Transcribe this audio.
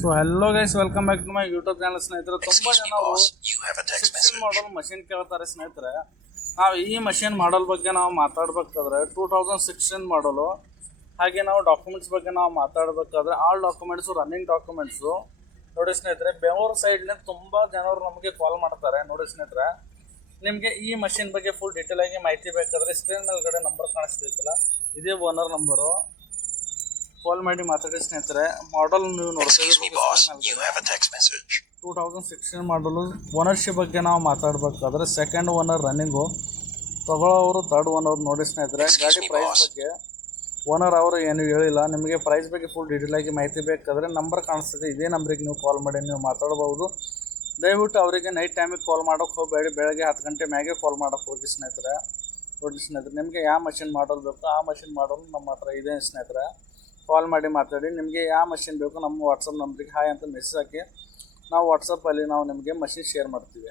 So hello guys, welcome back to my YouTube channel. ಸ್ನೇಹಿತರೆ, ತುಂಬಾ ಜನ 16 ಮಾಡಲ್ ಮಷಿನ್ ಕೇಳ್ತಾರೆ. ಸ್ನೇಹಿತರೆ, ನಾವು ಈ ಮಷಿನ್ ಮಾಡಲ್ ಬಗ್ಗೆ ನಾವು ಮಾತಾಡ್ಬೇಕಾದ್ರೆ 2016 ಮಾಡಲು, ಹಾಗೆ ನಾವು ಡಾಕ್ಯುಮೆಂಟ್ಸ್ ಬಗ್ಗೆ ನಾವು ಮಾತಾಡಬೇಕಾದ್ರೆ ಆಲ್ ಡಾಕ್ಯುಮೆಂಟ್ಸು ರನ್ನಿಂಗ್ ಡಾಕ್ಯುಮೆಂಟ್ಸು. ನೋಡಿ ಸ್ನೇಹಿತರೆ, ಬೆಂಗಳೂರು ಸೈಡ್ನ ತುಂಬ ಜನರು ನಮಗೆ ಕಾಲ್ ಮಾಡ್ತಾರೆ. ನೋಡಿ ಸ್ನೇಹಿತರೆ, ನಿಮಗೆ ಈ ಮಷಿನ್ ಬಗ್ಗೆ ಫುಲ್ ಡೀಟೇಲ್ ಆಗಿ ಮಾಹಿತಿ ಬೇಕಾದರೆ ಸ್ಕ್ರೀನ್ ಮೇಲ್ಗಡೆ ನಂಬರ್ ಕಾಣಿಸ್ತಿತ್ತಲ್ಲ, ಇದೇ ಓನರ್ ನಂಬರು. ಕಾಲ್ ಮಾಡಿ ಮಾತಾಡಿ ಸ್ನೇಹಿತರೆ. ಮಾಡಲ್ ನೀವು ನೋಡ್ತೀವಿ 2016 ಮಾಡಲು. ಓನರ್ಶಿಪ್ ಬಗ್ಗೆ ನಾವು ಮಾತಾಡಬೇಕಾದ್ರೆ ಸೆಕೆಂಡ್ ಓನರ್ ರನ್ನಿಂಗು, ತಗೊಳ್ಳೋರು ಥರ್ಡ್ ಓನರ್. ನೋಡಿ ಸ್ನೇಹಿತರೆ, ಗಾಡಿ ಪ್ರೈಸ್ ಬಗ್ಗೆ ಓನರ್ ಅವರು ಏನು ಹೇಳಿಲ್ಲ. ನಿಮಗೆ ಪ್ರೈಸ್ ಬಗ್ಗೆ ಫುಲ್ ಡೀಟೇಲ್ ಆಗಿ ಮಾಹಿತಿ ಬೇಕಾದರೆ ನಂಬರ್ ಕಾಣಿಸ್ತದೆ, ಇದೇ ನಂಬರಿಗೆ ನೀವು ಕಾಲ್ ಮಾಡಿ ನೀವು ಮಾತಾಡ್ಬೋದು. ದಯವಿಟ್ಟು ಅವರಿಗೆ ನೈಟ್ ಟೈಮಿಗೆ ಕಾಲ್ ಮಾಡೋಕ್ಕೆ ಹೋಗಬೇಡಿ, ಬೆಳಗ್ಗೆ 10 ಗಂಟೆ ಮ್ಯಾಗೆ ಕಾಲ್ ಮಾಡೋಕ್ಕೆ ಹೋಗಿ ಸ್ನೇಹಿತರೆ. ನೋಡಿ ಸ್ನೇಹಿತರೆ, ನಿಮಗೆ ಯಾವ ಮಷಿನ್ ಮಾಡಲ್ ಬೇಕು ಆ ಮಷಿನ್ ಮಾಡಲು ನಮ್ಮ ಹತ್ರ ಇದೆ ಸ್ನೇಹಿತರೆ. ಕಾಲ್ ಮಾಡಿ ಮಾತಾಡಿ. ನಿಮಗೆ ಯಾವ ಮಷಿನ್ ಬೇಕು ನಮ್ಮ ವಾಟ್ಸಪ್ ನಂಬರಿಗೆ ಹಾಯ್ ಅಂತ ಮೆಸೇಜ್ ಹಾಕಿ, ನಾವು ವಾಟ್ಸಪ್ಪಲ್ಲಿ ನಾವು ನಿಮಗೆ ಮಷಿನ್ ಶೇರ್ ಮಾಡ್ತೀವಿ.